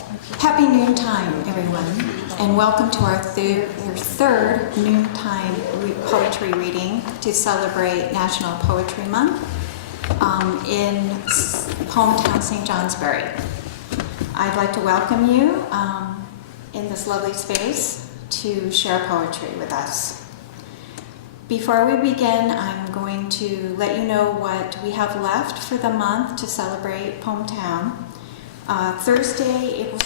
Happy noontime, everyone, and welcome to our third noontime poetry reading to celebrate National Poetry Month in Poemtown, St. Johnsbury. I'd like to welcome you in this lovely space to share poetry with us. Before we begin, I'm going to let you know what we have left for the month to celebrate Poemtown. Thursday, April...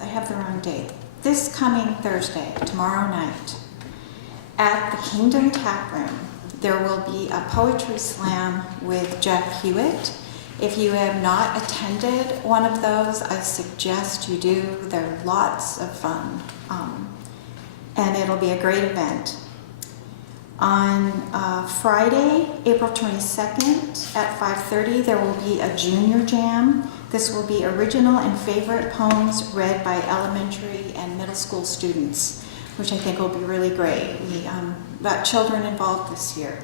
I have the wrong date. This coming Thursday, tomorrow night, at the Kingdom Tap Room, there will be a poetry slam with Jeff Hewitt. If you have not attended one of those, I suggest you do. They're lots of fun, and it'll be a great event. On Friday, April 22nd at 5:30, there will be a junior jam. This will be original and favorite poems read by elementary and middle school students, which I think will be really great. We got children involved this year.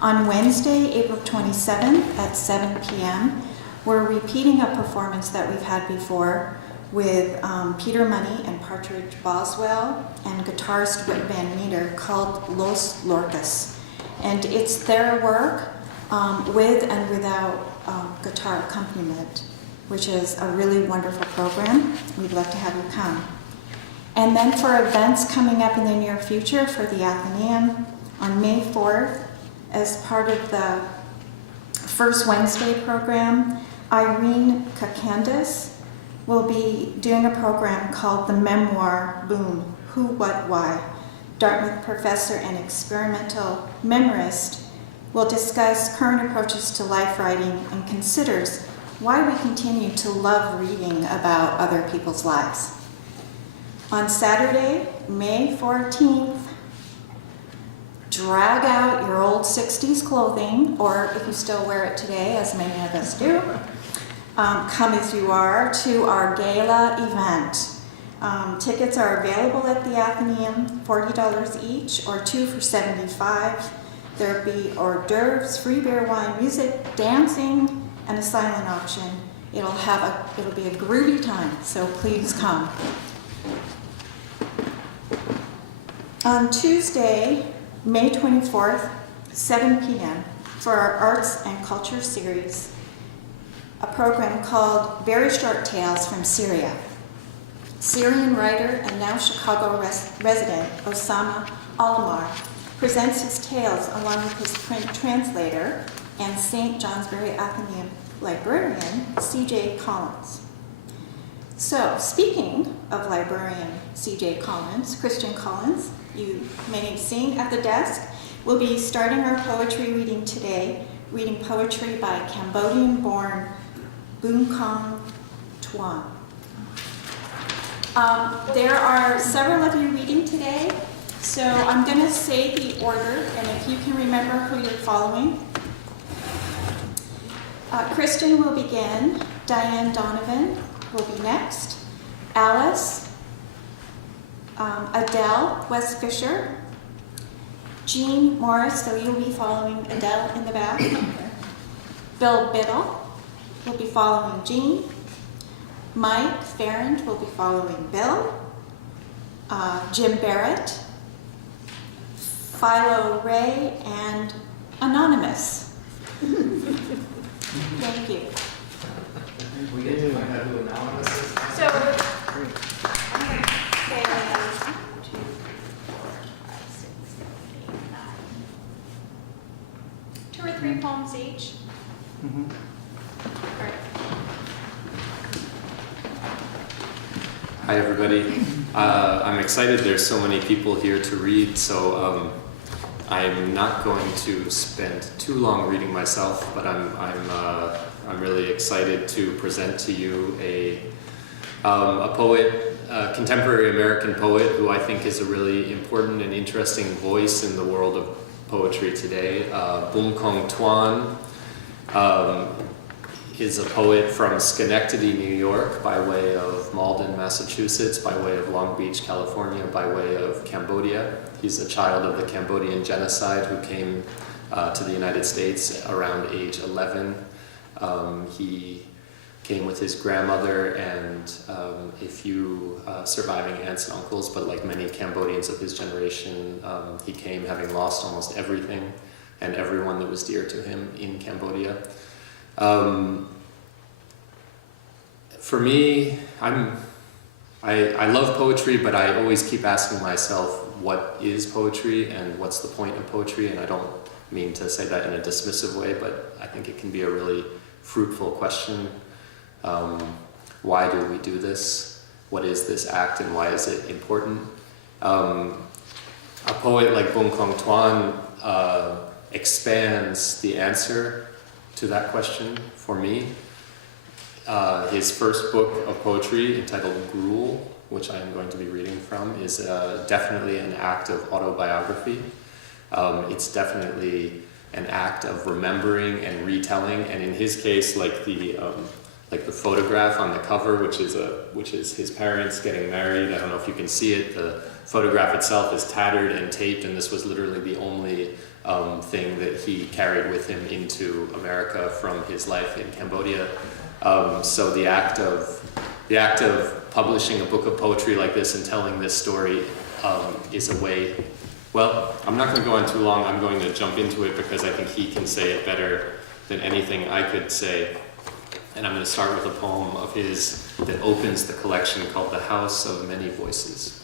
On Wednesday, April 27th at 7 p.m., we're repeating a performance that we've had before with Peter Money and Partridge Boswell and guitarist Whit Van Meter, called Los Lorcas. And it's their work with and without guitar accompaniment, which is a really wonderful program. We'd love to have you come. And then for events coming up in the near future for the Athenaeum, on May 4th, as part of the First Wednesday program, Irene Kakandis will be doing a program called the Memoir Boom, Who, What, Why. Dartmouth professor and experimental memorist will discuss current approaches to life writing and considers why we continue to love reading about other people's lives. On Saturday, May 14th, drag out your old 60s clothing, or if you still wear it today, as many of us do, come as you are to our gala event. Tickets are available at the Athenaeum, $40 each, or 2 for $75. There'll be hors d'oeuvres, free beer, wine, music, dancing, and a silent auction. It'll be a groovy time, so please come. On Tuesday, May 24th, 7 p.m., for our Arts and Culture series, a program called Very Short Tales from Syria. Syrian writer and now Chicago resident Osama Alamar presents his tales along with his print translator and St. Johnsbury Athenaeum librarian, C.J. Collins. So, speaking of librarian C.J. Collins, Christian Collins, you may have seen at the desk, we'll be starting our poetry reading today, reading poetry by Cambodian-born Bunkong Tuon. There are several of you reading today, so I'm going to say the order, and if you can remember who you're following. Kristen will begin, Diane Donovan will be next, Alice, Adele West Fisher, Jean Morris, so you'll be following Adele in the back, Bill Biddle will be following Jean, Mike Farrand will be following Bill, Jim Barrett, Philo Ray, and Anonymous. Thank you. We get to find out who Anonymous is. So, I'm going to say 1, 2, 4, 5, 6, 7, 8, 9. 2 or 3 poems each. All right. Hi everybody. I'm excited there's so many people here to read, so I'm not going to spend too long reading myself, but I'm really excited to present to you a poet, a contemporary American poet who I think is a really important and interesting voice in the world of poetry today. Bunkong Tuon is a poet from Schenectady, New York, by way of Malden, Massachusetts, by way of Long Beach, California, by way of Cambodia. He's a child of the Cambodian genocide who came to the United States around age 11 He came with his grandmother and a few surviving aunts and uncles, but like many Cambodians of his generation, he came having lost almost everything and everyone that was dear to him in Cambodia. For me, I love poetry, but I always keep asking myself, what is poetry and what's the point of poetry? And I don't mean to say that in a dismissive way, but I think it can be a really fruitful question. Why do we do this? What is this act and why is it important? A poet like Bunkong Tuon expands the answer to that question for me. His first book of poetry, entitled Gruel, which I am going to be reading from, is definitely an act of autobiography. It's definitely an act of remembering and retelling, and in his case, like the photograph on the cover, which is his parents getting married. I don't know if you can see it. The photograph itself is tattered and taped, and this was literally the only thing that he carried with him into America from his life in Cambodia. So the act of publishing a book of poetry like this and telling this story is a way. Well, I'm not going to go on too long. I'm going to jump into it because I think he can say it better than anything I could say. And I'm going to start with a poem of his that opens the collection called The House of Many Voices.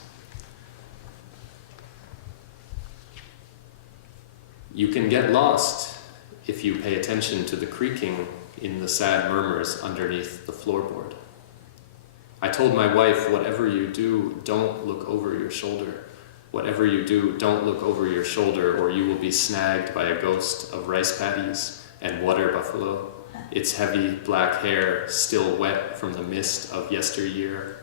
You can get lost if you pay attention to the creaking in the sad murmurs underneath the floorboard. I told my wife, whatever you do, don't look over your shoulder. Whatever you do, don't look over your shoulder, or you will be snagged by a ghost of rice paddies and water buffalo, its heavy black hair still wet from the mist of yesteryear,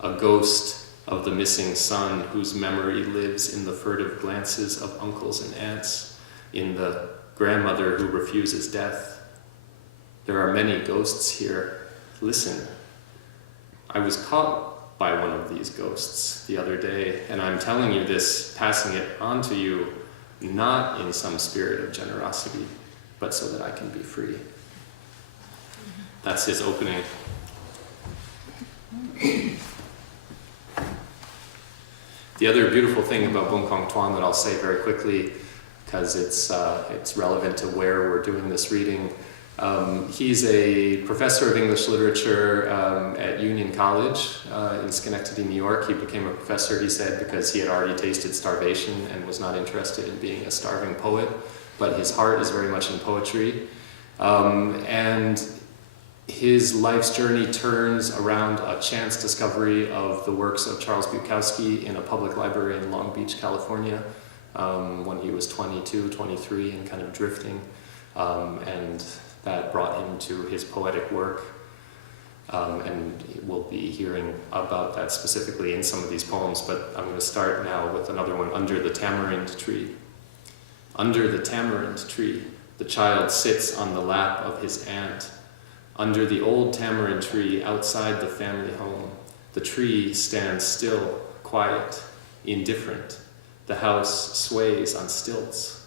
a ghost of the missing son whose memory lives in the furtive glances of uncles and aunts, in the grandmother who refuses death. There are many ghosts here. Listen. I was caught by one of these ghosts the other day, and I'm telling you this, passing it on to you, not in some spirit of generosity, but so that I can be free. That's his opening. The other beautiful thing about Bunkong Tuon that I'll say very quickly, because it's relevant to where we're doing this reading. He's a professor of English literature at Union College in Schenectady, New York. He became a professor, he said, because he had already tasted starvation and was not interested in being a starving poet, but his heart is very much in poetry. And his life's journey turns around a chance discovery of the works of Charles Bukowski in a public library in Long Beach, California, when he was 22, 23, and kind of drifting. And that brought him to his poetic work, and we'll be hearing about that specifically in some of these poems, but I'm going to start now with another one, Under the Tamarind Tree. Under the tamarind tree, the child sits on the lap of his aunt. Under the old tamarind tree outside the family home, the tree stands still, quiet, indifferent. The house sways on stilts.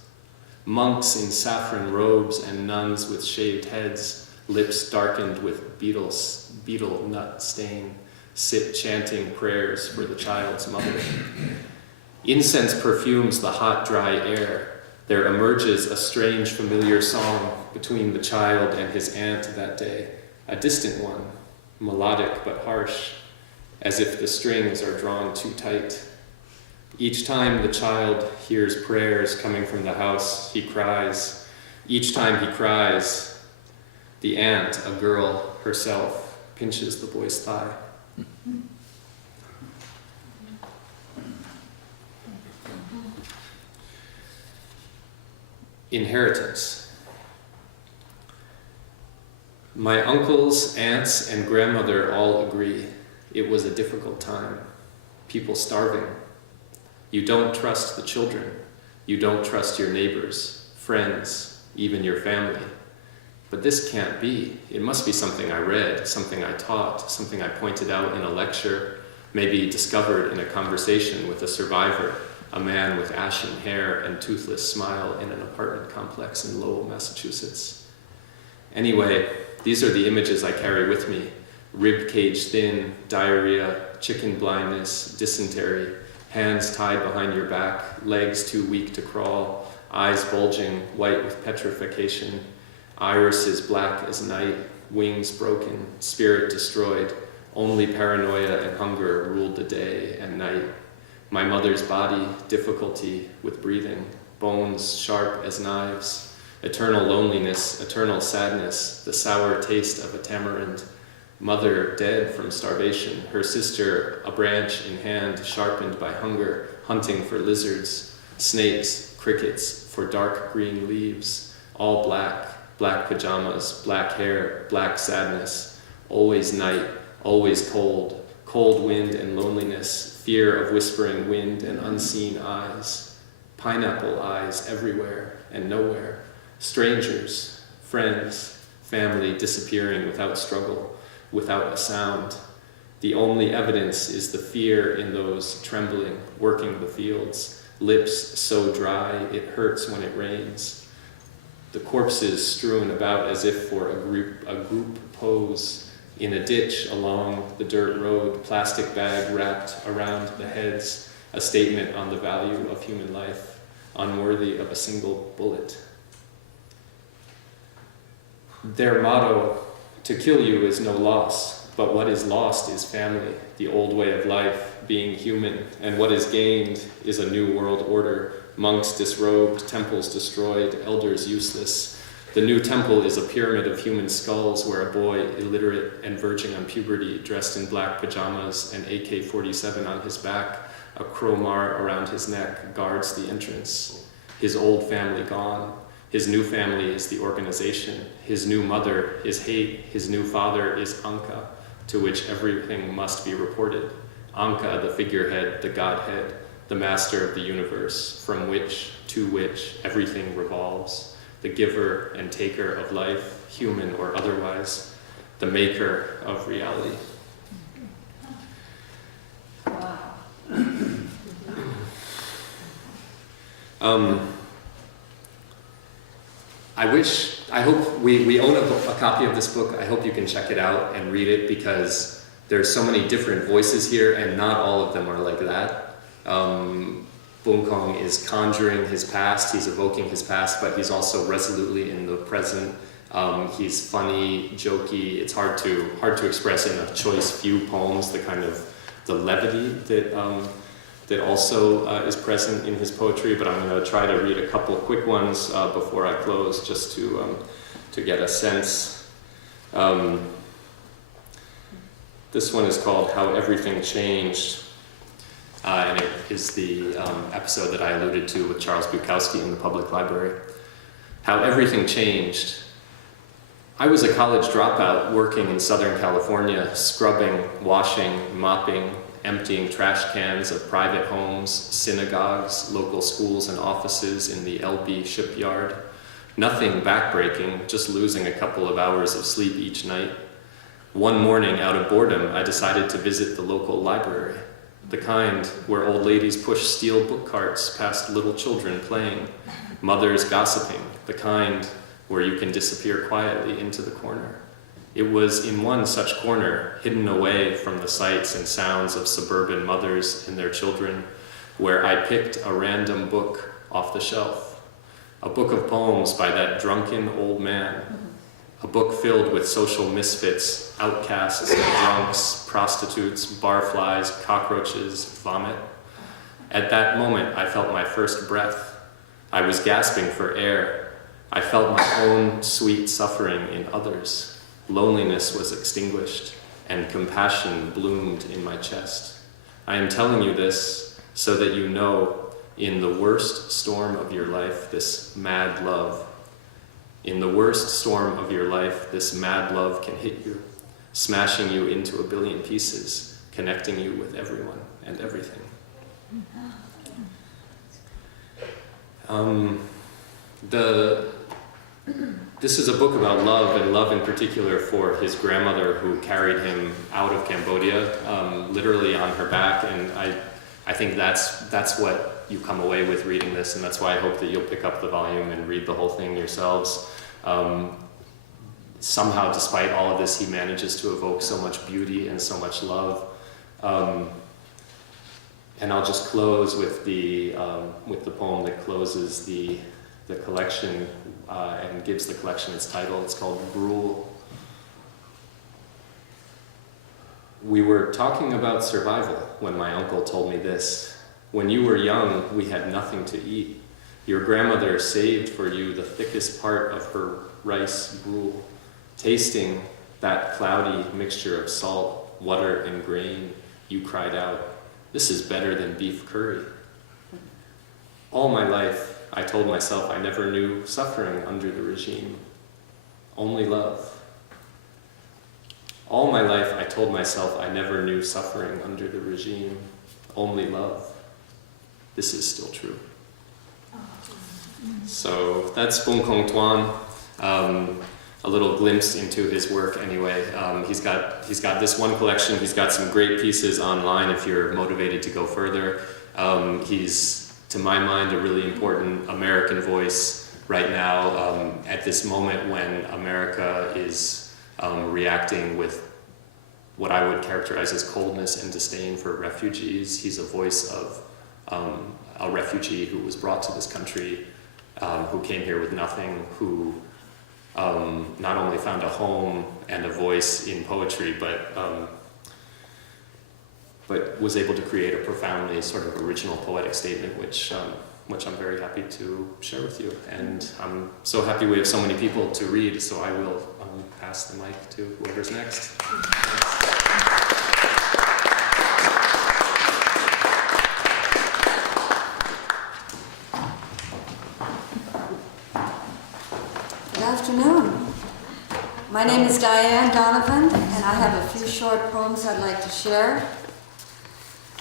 Monks in saffron robes and nuns with shaved heads, lips darkened with beetle nut stain, sit chanting prayers for the child's mother. Incense perfumes the hot, dry air. There emerges a strange, familiar song between the child and his aunt that day, a distant one, melodic but harsh, as if the strings are drawn too tight. Each time the child hears prayers coming from the house, he cries. Each time he cries, the aunt, a girl herself, pinches the boy's thigh. Inheritance. My uncles, aunts, and grandmother all agree it was a difficult time. People starving. You don't trust the children. You don't trust your neighbors, friends, even your family. But this can't be. It must be something I read, something I taught, something I pointed out in a lecture, maybe discovered in a conversation with a survivor, a man with ashen hair and toothless smile in an apartment complex in Lowell, Massachusetts. Anyway, These are the images I carry with me. Rib cage thin, diarrhea, chicken blindness, dysentery, hands tied behind your back, legs too weak to crawl, eyes bulging, white with petrification, irises black as night, wings broken, spirit destroyed. Only paranoia and hunger ruled the day and night. My mother's body, difficulty with breathing, bones sharp as knives, eternal loneliness, eternal sadness, the sour taste of a tamarind. Mother dead from starvation, her sister a branch in hand, sharpened by hunger, hunting for lizards, snakes, crickets, for dark green leaves, all black, black pajamas, black hair, black sadness, always night, always cold, cold wind and loneliness, fear of whispering wind and unseen eyes, pineapple eyes everywhere and nowhere, strangers, friends, family disappearing without struggle, without a sound. The only evidence is the fear in those trembling, working the fields, lips so dry it hurts when it rains. The corpses strewn about as if for a group pose in a ditch along the dirt road, plastic bag wrapped around the heads, a statement on the value of human life, unworthy of a single bullet. Their motto, to kill you is no loss, but what is lost is family, the old way of life, being human, and what is gained is a new world order, monks disrobed, temples destroyed, elders useless. The new temple is a pyramid of human skulls where a boy, illiterate and verging on puberty, dressed in black pajamas, an AK-47 on his back, a crowbar around his neck, guards the entrance. His old family gone. His new family is the organization. His new mother is hate. His new father is Anka, to which everything must be reported. Anka, the figurehead, the godhead, the master of the universe, from which, to which, everything revolves. The giver and taker of life, human or otherwise, the maker of reality. Wow. I hope we own a copy of this book. I hope you can check it out and read it, because there's so many different voices here and not all of them are like that. Bunkong is conjuring his past, he's evoking his past, but he's also resolutely in the present. He's funny, jokey. It's hard to express in a choice few poems the kind of the levity that also is present in his poetry. But I'm going to try to read a couple quick ones before I close, just to get a sense. This one is called "How Everything Changed." And it is the episode that I alluded to with Charles Bukowski in the public library. How everything changed. I was a college dropout working in Southern California, scrubbing, washing, mopping, emptying trash cans of private homes, synagogues, local schools and offices in the LB shipyard. Nothing backbreaking, just losing a couple of hours of sleep each night. One morning, out of boredom, I decided to visit the local library. The kind where old ladies push steel book carts past little children playing, mothers gossiping, the kind where you can disappear quietly into the corner. It was in one such corner, hidden away from the sights and sounds of suburban mothers and their children, where I picked a random book off the shelf. A book of poems by that drunken old man. A book filled with social misfits, outcasts, drunks, prostitutes, barflies, cockroaches, vomit. At that moment, I felt my first breath. I was gasping for air. I felt my own sweet suffering in others. Loneliness was extinguished, and compassion bloomed in my chest. I am telling you this so that you know, in the worst storm of your life, this mad love. In the worst storm of your life, this mad love can hit you, smashing you into a billion pieces, connecting you with everyone and everything. This is a book about love, and love in particular for his grandmother, who carried him out of Cambodia, literally on her back. And I think that's what you come away with reading this, and that's why I hope that you'll pick up the volume and read the whole thing yourselves. somehow, despite all of this, he manages to evoke so much beauty and so much love. And I'll just close with the poem that closes the collection and gives the collection its title. It's called Gruel. We were talking about survival when my uncle told me this. When you were young, we had nothing to eat. Your grandmother saved for you the thickest part of her rice gruel. Tasting that cloudy mixture of salt, water, and grain, you cried out, "This is better than beef curry." All my life, I told myself I never knew suffering under the regime, only love. All my life, I told myself I never knew suffering under the regime, only love. This is still true. So that's Bunkong Tuon. A little glimpse into his work anyway. He's got this one collection. He's got some great pieces online if you're motivated to go further. He's, to my mind, a really important American voice right now at this moment when America is reacting with what I would characterize as coldness and disdain for refugees. He's a voice of a refugee who was brought to this country, who came here with nothing, who not only found a home and a voice in poetry, but was able to create a profoundly sort of original poetic statement, which I'm very happy to share with you. And I'm so happy we have so many people to read, so I will pass the mic to whoever's next. Good afternoon. My name is Diane Donovan, and I have a few short poems I'd like to share.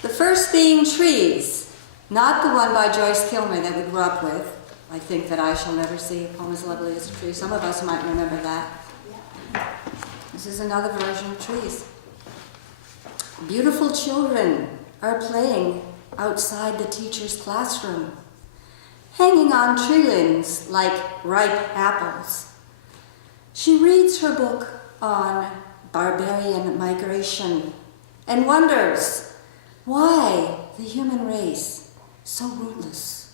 The first being Trees, not the one by Joyce Kilmer that we grew up with. I think that I shall never see a poem as lovely as a tree. Some of us might remember that. This is another version of Trees. Beautiful children are playing outside the teacher's classroom, hanging on tree limbs like ripe apples. She reads her book on barbarian migration and wonders why the human race so rootless,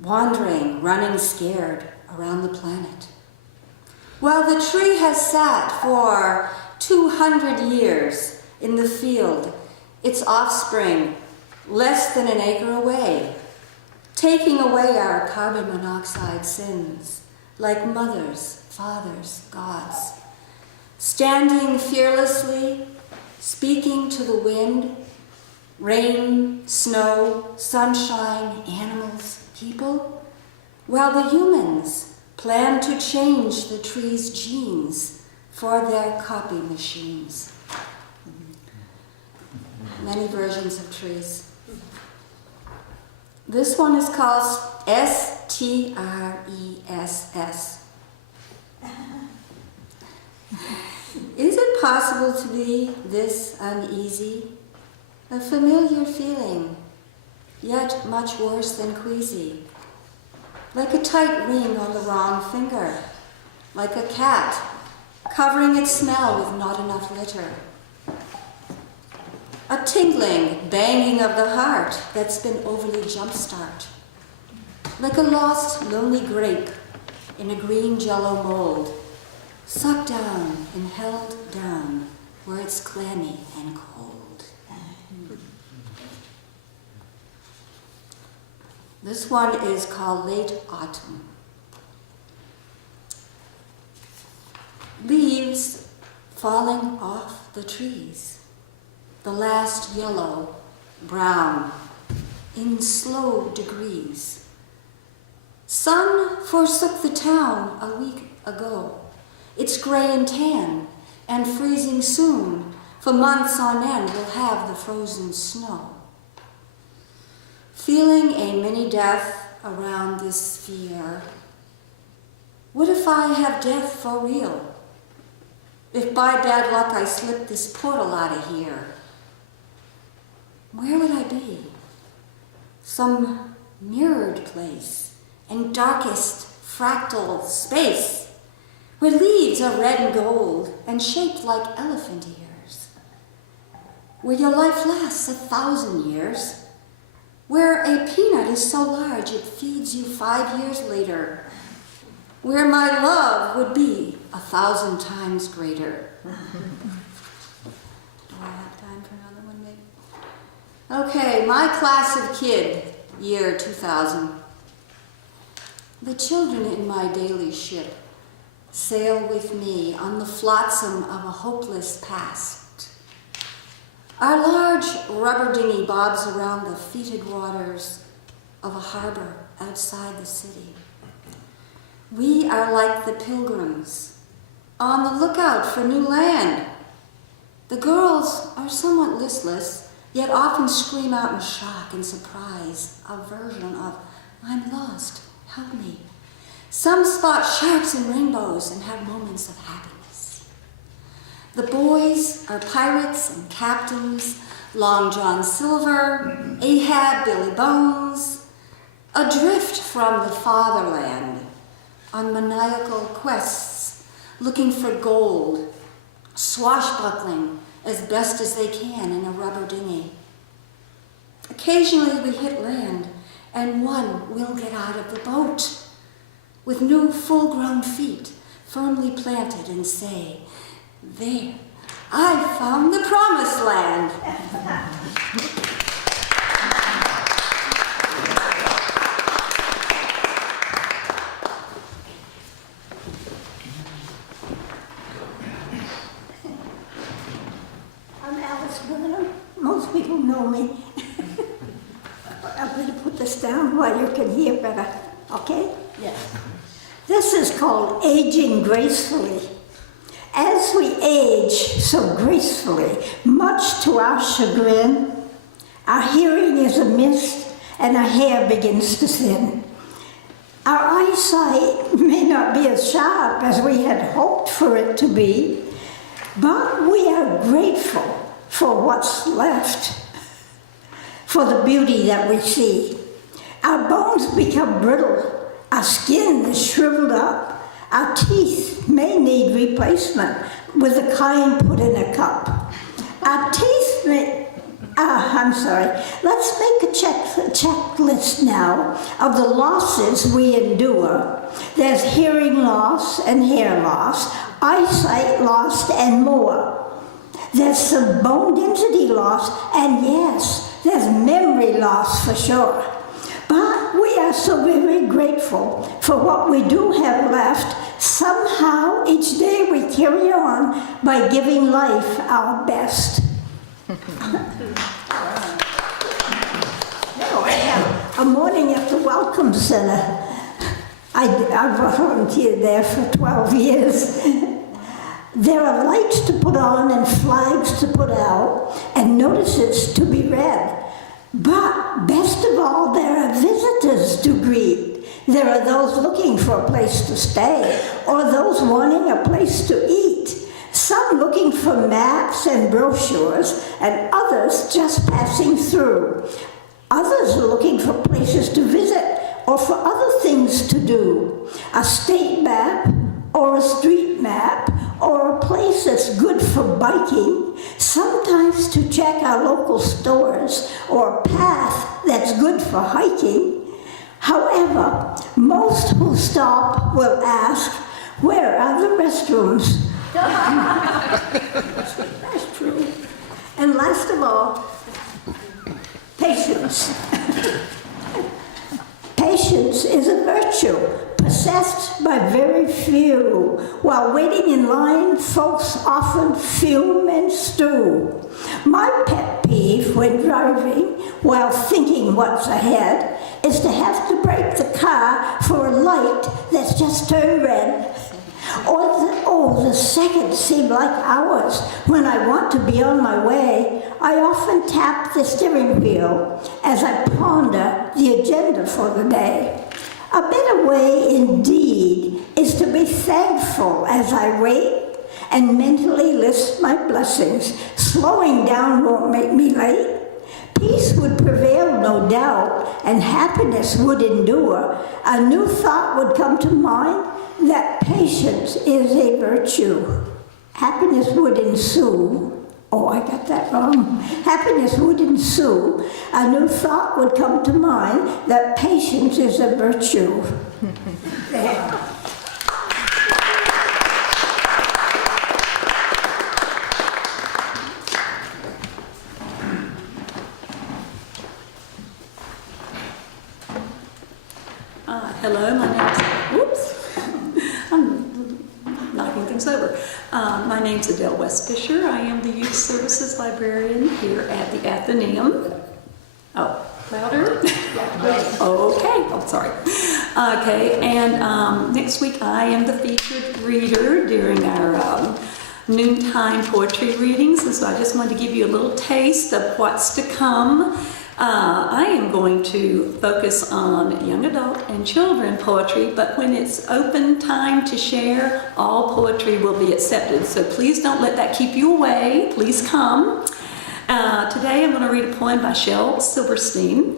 wandering, running scared around the planet. While the tree has sat for 200 years in the field, its offspring less than an acre away, taking away our carbon monoxide sins like mothers, fathers, gods, standing fearlessly, speaking to the wind, rain, snow, sunshine, animals, people, while the humans plan to change the tree's genes for their copy machines. Many versions of trees. This one is called S-T-R-E-S-S. Is it possible to be this uneasy? A familiar feeling, yet much worse than queasy. Like a tight ring on the wrong finger. Like a cat covering its smell with not enough litter. A tingling, banging of the heart that's been overly jump-start. Like a lost, lonely grape in a green jello mold, sucked down and held down where it's clammy and cold. This one is called Late Autumn. Leaves falling off the trees. The last yellow, brown, in slow degrees. Sun forsook the town a week ago. It's gray and tan and freezing soon. For months on end we'll have the frozen snow. Feeling a mini death around this sphere. What if I have death for real? If by bad luck I slip this portal out of here? Where would I be? Some mirrored place and darkest fractal space where leaves are red and gold and shaped like elephant ears, where your life lasts 1,000 years, where a peanut is so large it feeds you 5 years later, where my love would be 1,000 times greater. Do I have time for another one, maybe? Okay, my class of kid, year 2000. The children in my daily ship sail with me on the flotsam of a hopeless past. Our large rubber dinghy bobs around the fetid waters of a harbor outside the city. We are like the pilgrims, on the lookout for new land. The girls are somewhat listless, yet often scream out in shock and surprise a version of, "I'm lost, help me." Some spot sharks and rainbows and have moments of happiness. The boys are pirates and captains, Long John Silver, Ahab, Billy Bones, adrift from the fatherland on maniacal quests, looking for gold, swashbuckling as best as they can in a rubber dinghy. Occasionally we hit land, and one will get out of the boat with new full-grown feet firmly planted and say, "There, I found the promised land." I'm Alice Burnham. Most people know me. I'm going to put this down while you can hear better, okay? Yes. This is called Aging Gracefully. As we age so gracefully, much to our chagrin, our hearing is a mist and our hair begins to thin. Our eyesight may not be as sharp as we had hoped for it to be, but we are grateful for what's left, for the beauty that we see. Our bones become brittle, our skin is shriveled up, our teeth may need replacement with the kind put in a cup. Our teeth may, let's make a checklist now of the losses we endure. There's hearing loss and hair loss, eyesight lost and more. There's some bone density loss, and yes, there's memory loss for sure. But we are so very grateful for what we do have left. Somehow, each day we carry on by giving life our best. I have a morning at the Welcome Center. I volunteered there for 12 years. There are lights to put on and flags to put out and notices to be read. But best of all, there are visitors to greet. There are those looking for a place to stay or those wanting a place to eat. Some looking for maps and brochures and others just passing through. Others are looking for places to visit or for other things to do. A state map or a street map or a place that's good for biking, sometimes to check our local stores, or a path that's good for hiking. However, most who stop will ask, where are the restrooms? That's true. And last of all, patience. Patience is a virtue possessed by very few. While waiting in line, folks often fume and stew. My pet peeve when driving, while thinking what's ahead, is to have to brake the car for a light that's just turned red. Or the seconds seem like hours. When I want to be on my way, I often tap the steering wheel as I ponder the agenda for the day. A better way, indeed, is to be thankful as I wait and mentally list my blessings. Slowing down won't make me late. Peace would prevail, no doubt, and happiness would endure. A new thought would come to mind, that patience is a virtue. Happiness would ensue. Oh, I got that wrong. Happiness would ensue. A new thought would come to mind that patience is a virtue. Hello, my name's, I'm knocking things over. My name's Adele Westfisher. I am the Youth Services Librarian here at the Athenaeum. Oh, louder? Okay, oh, sorry. Okay, and next week I am the featured reader during our noontime poetry readings, and so I just wanted to give you a little taste of what's to come. I am going to focus on young adult and children poetry, but when it's open time to share, all poetry will be accepted. So please don't let that keep you away. Please come. Today I'm going to read a poem by Shel Silverstein.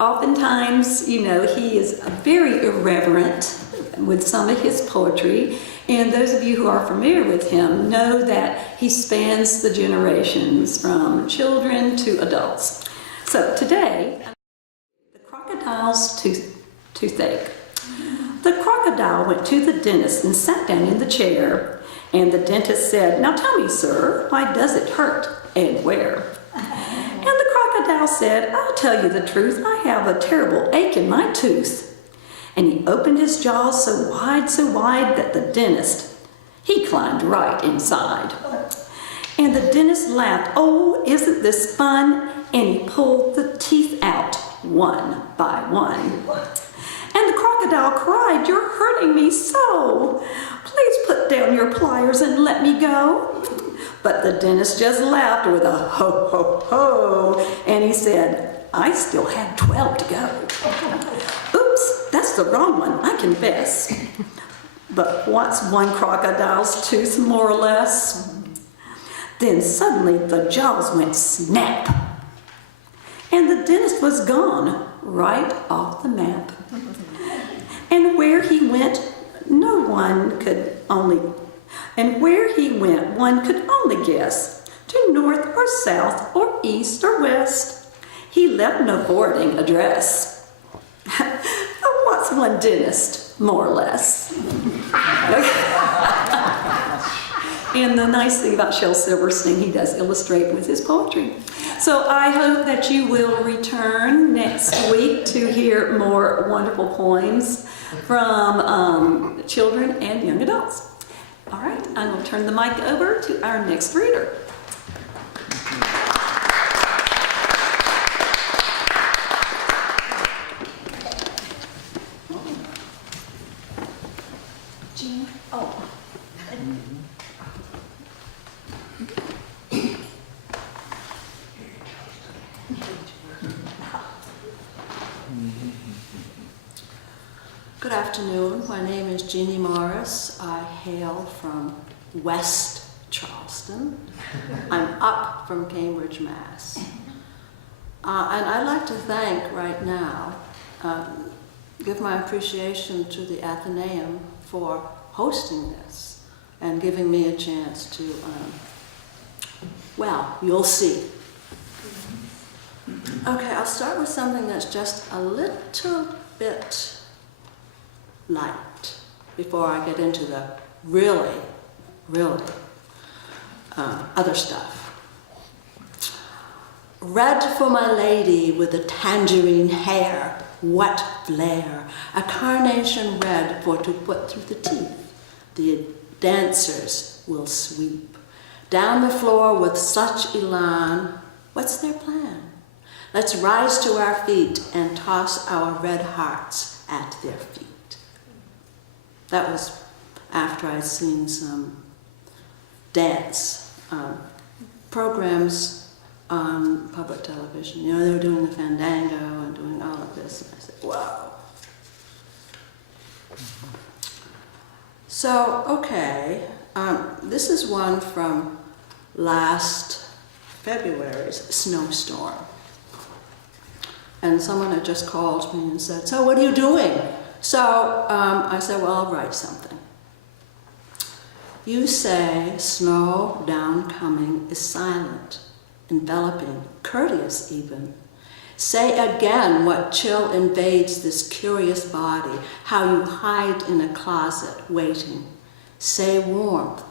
Oftentimes, you know, he is very irreverent with some of his poetry, and those of you who are familiar with him know that he spans the generations from children to adults. So today, the crocodile's toothache. The crocodile went to the dentist and sat down in the chair, and the dentist said, "Now tell me, sir, why does it hurt and where?" And the crocodile said, "I'll tell you the truth, I have a terrible ache in my tooth." And he opened his jaws so wide that the dentist, he climbed right inside. And the dentist laughed, "Oh, isn't this fun?" And he pulled the teeth out one by one. And the crocodile cried, "You're hurting me so. Please put down your pliers and let me go." But the dentist just laughed with a ho, ho, ho. And he said, "I still have 12 to go." Oops, that's the wrong one, I confess. But what's one crocodile's tooth, more or less? Then suddenly the jaws went snap. And the dentist was gone, right off the map. And where he went, one could only guess, to north or south or east or west. He left no forwarding address. What's one dentist, more or less? And the nice thing about Shel Silverstein, he does illustrate with his poetry. So I hope that you will return next week to hear more wonderful poems from children and young adults. All right, I'm going to turn the mic over to our next reader. Jean? Oh. Good afternoon. My name is Jeannie Morris. I hail from West Charleston. I'm up from Cambridge, Mass. And I'd like to thank right now, give my appreciation to the Athenaeum for hosting this and giving me a chance to, well, you'll see. Okay, I'll start with something that's just a little bit light before I get into the really other stuff. Red for my lady with the tangerine hair, wet flare, a carnation red for to put through the teeth. The dancers will sweep down the floor with such elan. What's their plan? Let's rise to our feet and toss our red hearts at their feet. That was after I'd seen some dance programs on public television. You know, they were doing the fandango and doing all of this. And I said, wow. So, okay, this is one from last February's snowstorm. And someone had just called me and said, "So what are you doing?" So I said, well, I'll write something. You say snow downcoming is silent, enveloping, courteous even. Say again what chill invades this curious body, how you hide in a closet waiting. Say warmth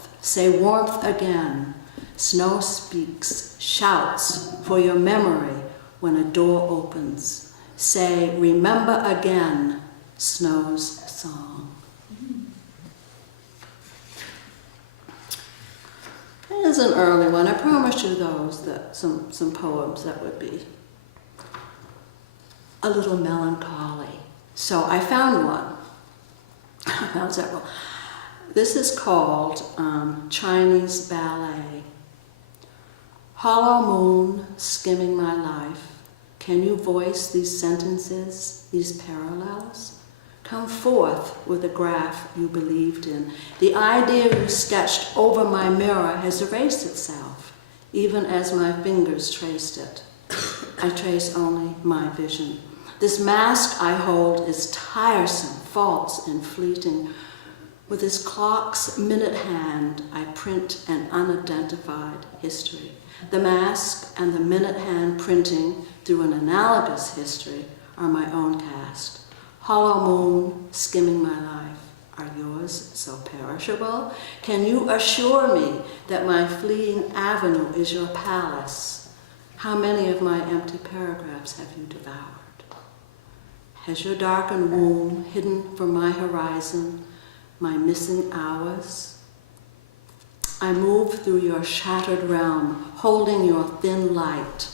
again. Snow speaks, shouts for your memory when a door opens. Say, remember again, snow's song. Here's an early one. I promised you those, that some poems that would be a little melancholy. So I found one. I found several. This is called Chinese Ballet. Hollow moon skimming my life. Can you voice these sentences, these parallels? Come forth with a graph you believed in. The idea you sketched over my mirror has erased itself, even as my fingers traced it. I trace only my vision. This mask I hold is tiresome, false, and fleeting. With this clock's minute hand, I print an unidentified history. The mask and the minute hand printing through an analogous history are my own cast. Hollow moon skimming my life. Are yours so perishable? Can you assure me that my fleeing avenue is your palace? How many of my empty paragraphs have you devoured? Has your darkened womb hidden from my horizon my missing hours? I move through your shattered realm, holding your thin light,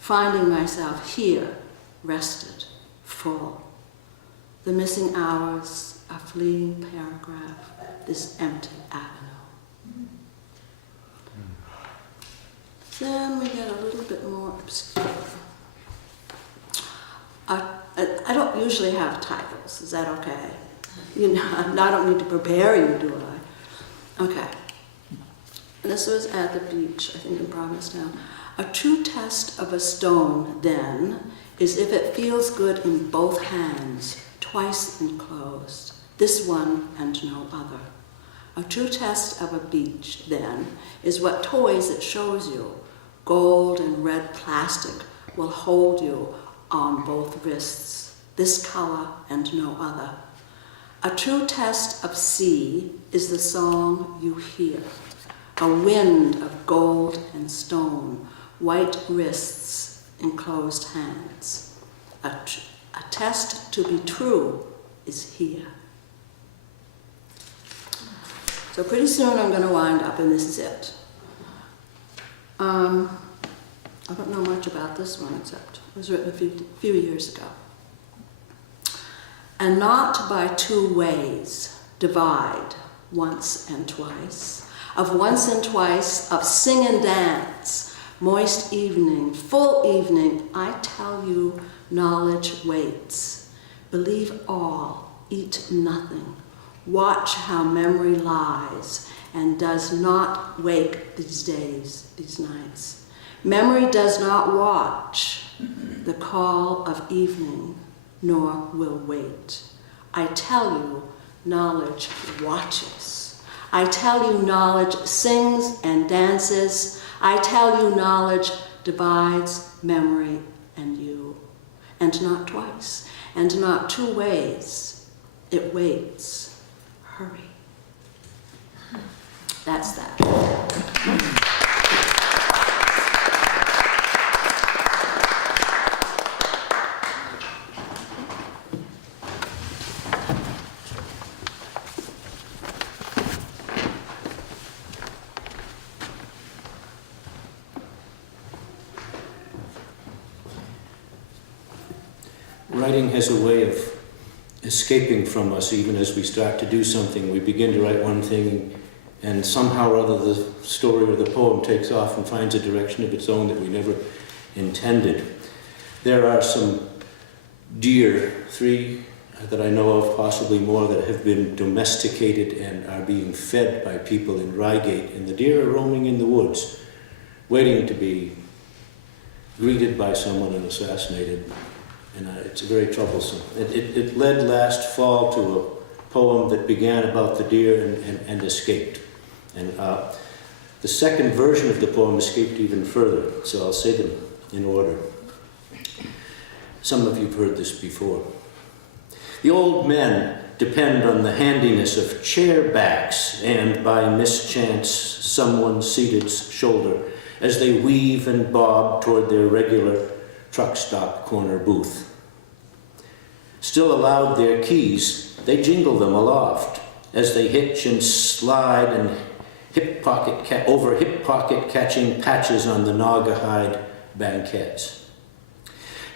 finding myself here, rested, full. The missing hours, a fleeting paragraph, this empty avenue. Then we get a little bit more obscure. I don't usually have titles, is that okay? You know, I don't need to prepare you, do I? Okay. This was at the beach, I think in Provincetown. A true test of a stone, then, is if it feels good in both hands, twice enclosed, this one and no other. A true test of a beach, then, is what toys it shows you. Gold and red plastic will hold you on both wrists, this color and no other. A true test of sea is the song you hear, a wind of gold and stone, white wrists, enclosed hands. A test to be true is here. So pretty soon I'm going to wind up, and this is it. I don't know much about this one, except it was written a few years ago. And not by two ways divide once and twice, of once and twice, of sing and dance, moist evening, full evening, I tell you, knowledge waits. Believe all, eat nothing. Watch how memory lies and does not wake these days, these nights. Memory does not watch the call of evening, nor will wait. I tell you, knowledge watches. I tell you, knowledge sings and dances. I tell you, knowledge divides memory and you. And not twice, and not two ways. It waits. Hurry. That's that. Writing has a way of escaping from us even as we start to do something. We begin to write one thing and somehow or other the story or the poem takes off and finds a direction of its own that we never intended. There are some deer, 3 that I know of, possibly more, that have been domesticated and are being fed by people in Reigate, and the deer are roaming in the woods, waiting to be greeted by someone and assassinated and it's very troublesome. It led last fall to a poem that began about the deer and escaped. And the second version of the poem escaped even further, so I'll say them in order. Some of you have heard this before. The old men depend on the handiness of chair backs and, by mischance, someone seated's shoulder as they weave and bob toward their regular truck stop corner booth. Still allowed their keys, they jingle them aloft as they hitch and slide and over hip pocket catching patches on the Naugahyde banquettes.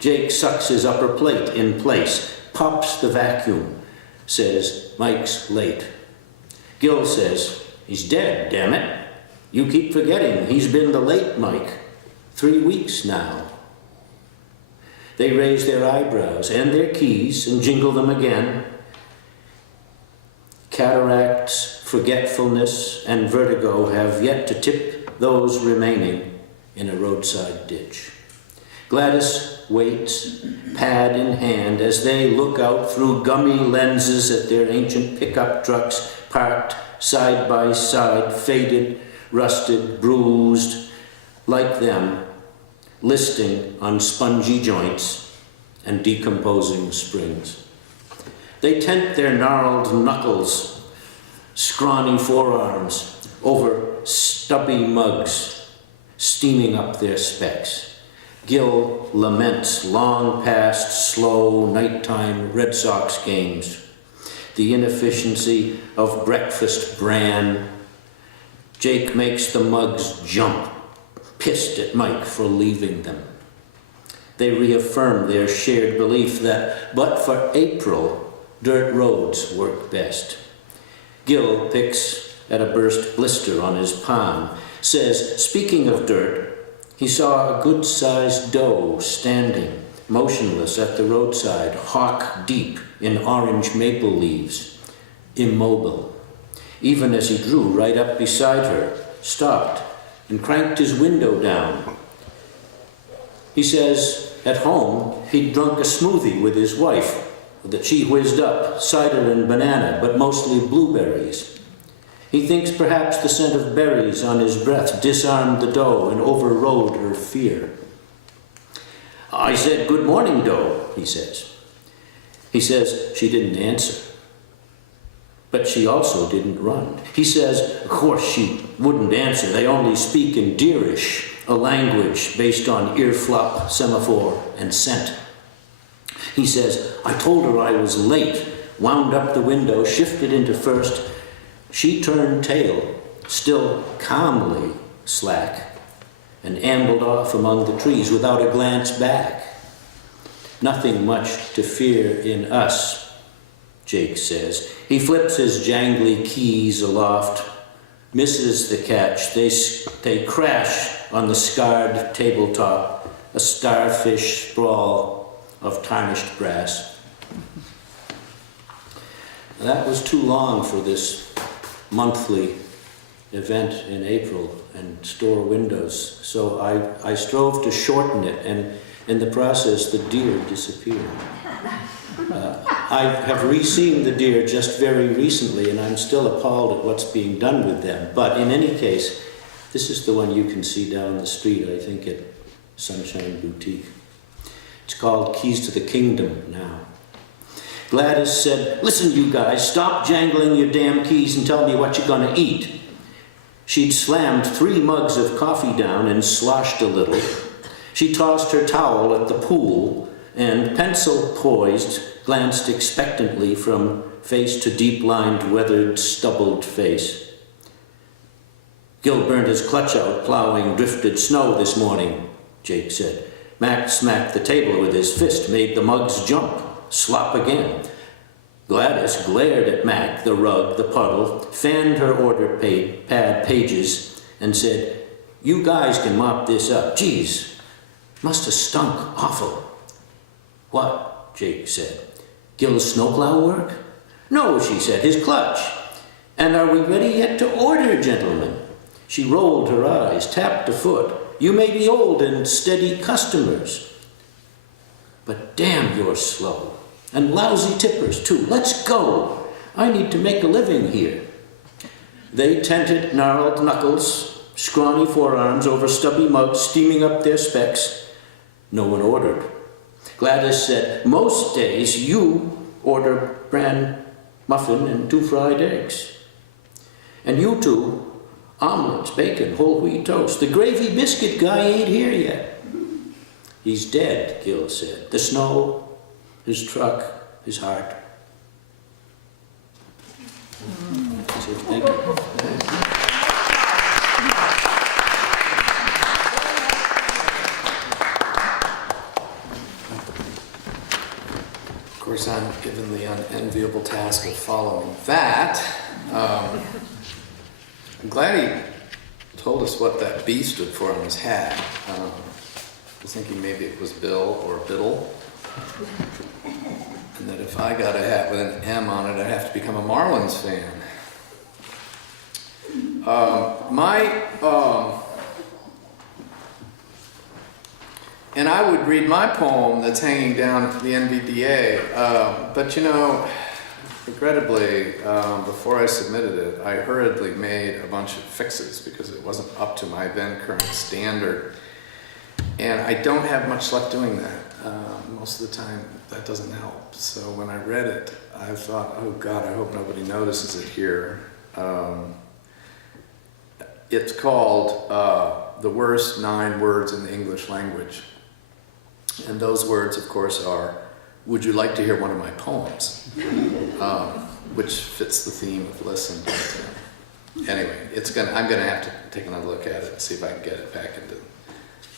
Jake sucks his upper plate in place, pops the vacuum, says, Mike's late. Gil says, he's dead, damn it. You keep forgetting he's been the late Mike 3 weeks now. They raise their eyebrows and their keys and jingle them again. Cataracts, forgetfulness, and vertigo have yet to tip those remaining in a roadside ditch. Gladys waits, pad in hand, as they look out through gummy lenses at their ancient pickup trucks parked side by side, faded, rusted, bruised, like them, listing on spongy joints and decomposing springs. They tent their gnarled knuckles, scrawny forearms, over stubby mugs, steaming up their specs. Gil laments long past slow nighttime Red Sox games, the inefficiency of breakfast bran. Jake makes the mugs jump, pissed at Mike for leaving them. They reaffirm their shared belief that, but for April, dirt roads work best. Gil picks at a burst blister on his palm, says, speaking of dirt, he saw a good-sized doe standing, motionless at the roadside, hawk deep in orange maple leaves, immobile. Even as he drew right up beside her, stopped and cranked his window down. He says at home he'd drunk a smoothie with his wife that she whizzed up, cider and banana, but mostly blueberries. He thinks perhaps the scent of berries on his breath disarmed the doe and overrode her fear. I said, good morning, doe, he says. He says she didn't answer, but she also didn't run. He says, of course she wouldn't answer. They only speak in deerish, a language based on ear flop, semaphore, and scent. He says, I told her I was late, wound up the window, shifted into first. She turned tail, still calmly slack, and ambled off among the trees without a glance back. Nothing much to fear in us, Jake says. He flips his jangly keys aloft, misses the catch. They crash on the scarred tabletop, a starfish sprawl of tarnished brass. That was too long for this monthly event in April and store windows. So I strove to shorten it, and in the process, the deer disappeared. I have re-seen the deer just very recently, and I'm still appalled at what's being done with them. But in any case, this is the one you can see down the street, I think at Sunshine Boutique. It's called Keys to the Kingdom now. Gladys said, listen, you guys, stop jangling your damn keys and tell me what you're gonna eat. She'd slammed 3 mugs of coffee down and sloshed a little. She tossed her towel at the pool and, pencil poised, glanced expectantly from face to deep-lined, weathered, stubbled face. Gil burned his clutch out plowing drifted snow this morning, Jake said. Mac smacked the table with his fist, made the mugs jump. Slop again. Gladys glared at Mac, the rug, the puddle, fanned her order pad pages, and said, you guys can mop this up. Geez, must have stunk awful. What? Jake said. Gil's snowplow work? No, she said, his clutch. And are we ready yet to order, gentlemen? She rolled her eyes, tapped a foot. You may be old and steady customers. But damn, you're slow. And lousy tippers, too. Let's go. I need to make a living here. They tented gnarled knuckles, scrawny forearms over stubby mugs, steaming up their specs. No one ordered. Gladys said, most days you order bran muffin and 2 fried eggs. And you two, omelets, bacon, whole wheat toast. The gravy biscuit guy ain't here yet. He's dead, Gil said. The snow, his truck, his heart. That's it. Thank you. Of course, I'm given the unenviable task of following that. I'm glad he told us what that B stood for on his hat. I was thinking maybe it was Bill or Biddle. And that if I got a hat with an M on it, I'd have to become a Marlins fan. And I would read my poem that's hanging down at the NVDA, but you know, regrettably, before I submitted it, I hurriedly made a bunch of fixes because it wasn't up to my then current standard. And I don't have much luck doing that. Most of the time, that doesn't help. So when I read it, I thought, oh God, I hope nobody notices it here. It's called The Worst 9 Words in the English Language. And those words, of course, are, would you like to hear one of my poems? Which fits the theme of listen. Anyway, I'm gonna have to take another look at it and see if I can get it back into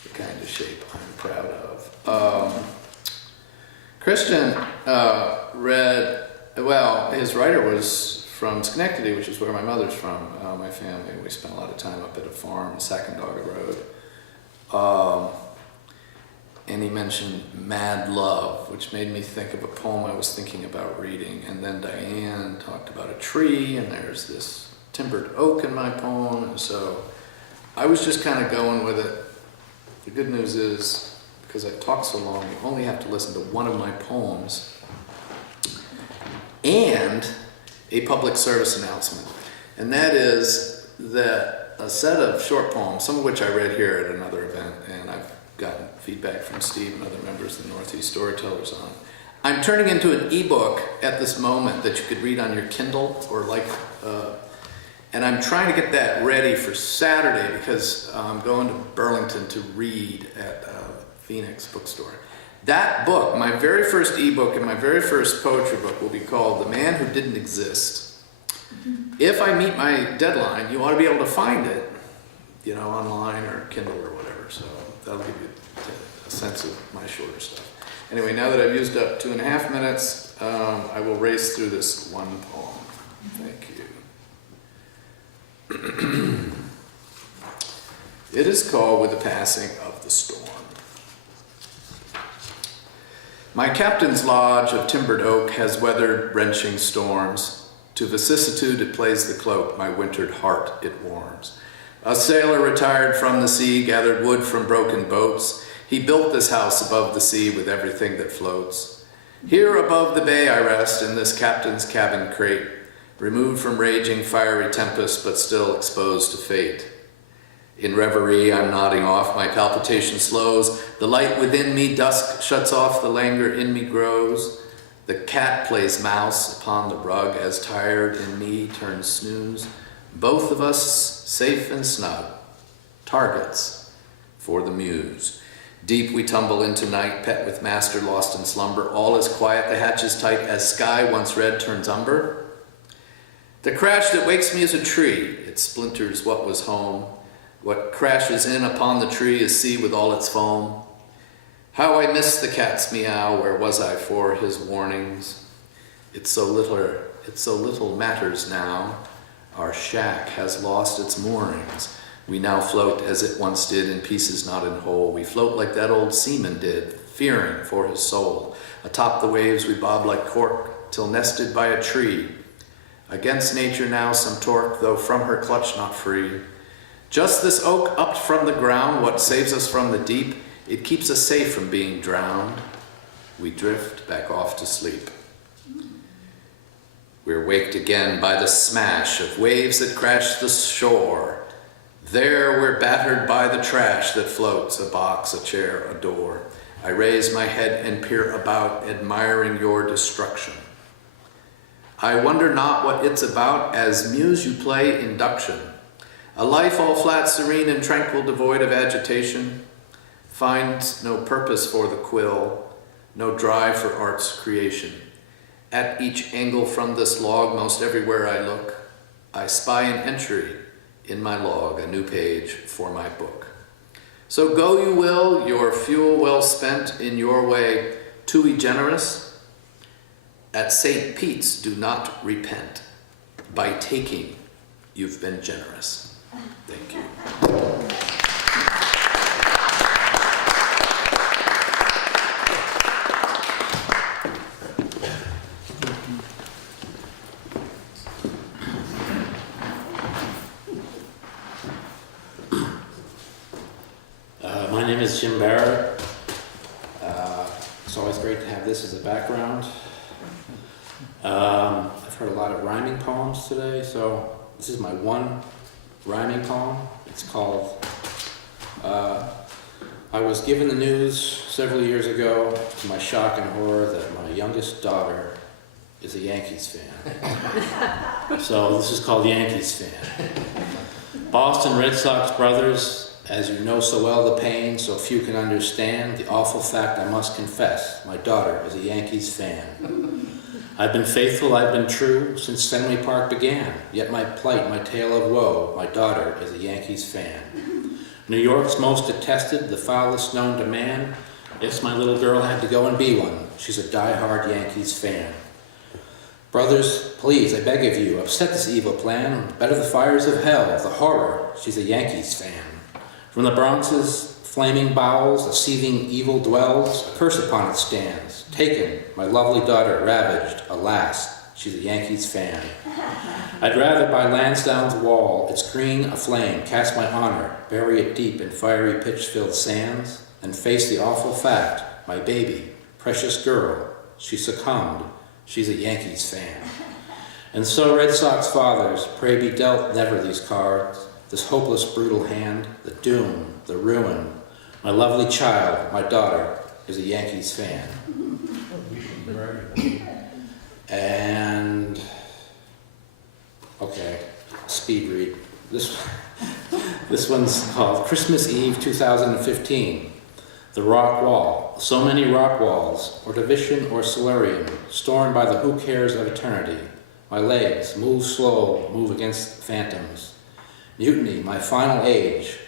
the kind of shape I'm proud of. Christian read, well, his writer was from Schenectady, which is where my mother's from, my family. We spent a lot of time up at a farm, Sacandaga Road. And he mentioned Mad Love, which made me think of a poem I was thinking about reading. And then Diane talked about a tree, and there's this timbered oak in my poem. And so I was just kind of going with it. The good news is, because I've talked so long, you only have to listen to one of my poems and a public service announcement. And that is that a set of short poems, some of which I read here at another event, and I've gotten feedback from Steve and other members of the Northeast Storytellers on. I'm turning into an ebook at this moment that you could read on your Kindle or and I'm trying to get that ready for Saturday because I'm going to Burlington to read at Phoenix bookstore. That book, my very first ebook and my very first poetry book, will be called The Man Who Didn't Exist. If I meet my deadline, you ought to be able to find it, you know, online or Kindle or whatever. So that'll give you a sense of my shorter stuff. Anyway, now that I've used up 2.5 minutes, I will race through this one poem. Thank you. It is called With the Passing of the Storm. My captain's lodge of timbered oak has weathered wrenching storms. To vicissitude it plays the cloak, my wintered heart it warms. A sailor retired from the sea gathered wood from broken boats. He built this house above the sea with everything that floats. Here above the bay I rest in this captain's cabin crate, removed from raging fiery tempests but still exposed to fate. In reverie I'm nodding off, my palpitation slows. The light within me dusk shuts off, the languor in me grows. The cat plays mouse upon the rug as tired in me turns snooze. Both of us safe and snug, targets for the muse. Deep we tumble into night, pet with master lost in slumber. All is quiet, the hatches tight, as sky once red turns umber. The crash that wakes me is a tree, it splinters what was home. What crashes in upon the tree is sea with all its foam. How I miss the cat's meow, where was I for his warnings? It's so little matters now. Our shack has lost its moorings. We now float as it once did, in pieces not in whole. We float like that old seaman did, fearing for his soul. Atop the waves we bob like cork, till nested by a tree. Against nature now some torque, though from her clutch not free. Just this oak upped from the ground, what saves us from the deep, it keeps us safe from being drowned. we drift back off to sleep. We're waked again by the smash of waves that crash the shore. There we're battered by the trash that floats, a box, a chair, a door. I raise my head and peer about, admiring your destruction. I wonder not what it's about, as muse you play induction. A life all flat, serene, and tranquil, devoid of agitation, finds no purpose for the quill, no drive for art's creation. At each angle from this log, most everywhere I look, I spy an entry in my log, a new page for my book. So go you will, your fuel well spent in your way, to be generous. At St. Pete's, do not repent. By taking, you've been generous. Thank you. My name is Jim Barrett. It's always great to have this as a background. I've heard a lot of rhyming poems today, so this is my one rhyming poem. It's called, I was given the news several years ago, to my shock and horror, that my youngest daughter is a Yankees fan. So this is called Yankees Fan. Boston Red Sox brothers, as you know so well the pain, so few can understand, the awful fact I must confess, my daughter is a Yankees fan. I've been faithful, I've been true, since Fenway Park began, yet my plight, my tale of woe, my daughter is a Yankees fan. New York's most detested, the foulest known to man, yes, my little girl had to go and be one, she's a die-hard Yankees fan. Brothers, please, I beg of you, upset this evil plan, better the fires of hell, the horror, she's a Yankees fan. From the Bronx's flaming bowels, a seething evil dwells, a curse upon it stands. Taken, my lovely daughter ravaged, alas, she's a Yankees fan. I'd rather by Lansdowne's wall, its green aflame, cast my honor, bury it deep in fiery pitch-filled sands, and face the awful fact, my baby, precious girl, she succumbed, she's a Yankees fan. And so, Red Sox fathers, pray be dealt never these cards, this hopeless, brutal hand, the doom, the ruin. My lovely child, my daughter, is a Yankees fan. And, okay, speed read. This one's called Christmas Eve 2015. The rock wall. So many rock walls, or division or solarium, stormed by the who cares of eternity. My legs, move slow, move against phantoms. Mutiny, my final age.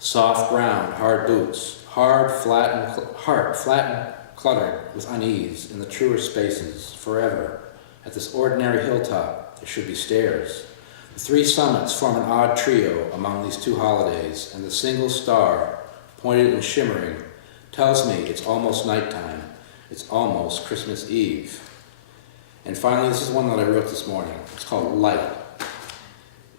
Soft ground, hard boots, heart flattened, cluttered with unease in the truer spaces, forever. At this ordinary hilltop, there should be stairs. The three summits form an odd trio among these two holidays, and the single star, pointed and shimmering, tells me it's almost nighttime. It's almost Christmas Eve. And finally, this is one that I wrote this morning. It's called Light.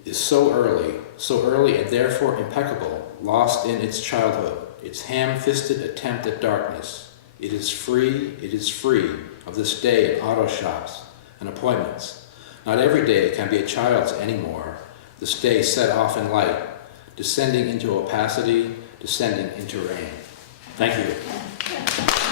Is so early and therefore impeccable, lost in its childhood, its ham-fisted attempt at darkness. It is free of this day in auto shops and appointments. Not every day can be a child's anymore. This day set off in light, descending into opacity, descending into rain. Thank you.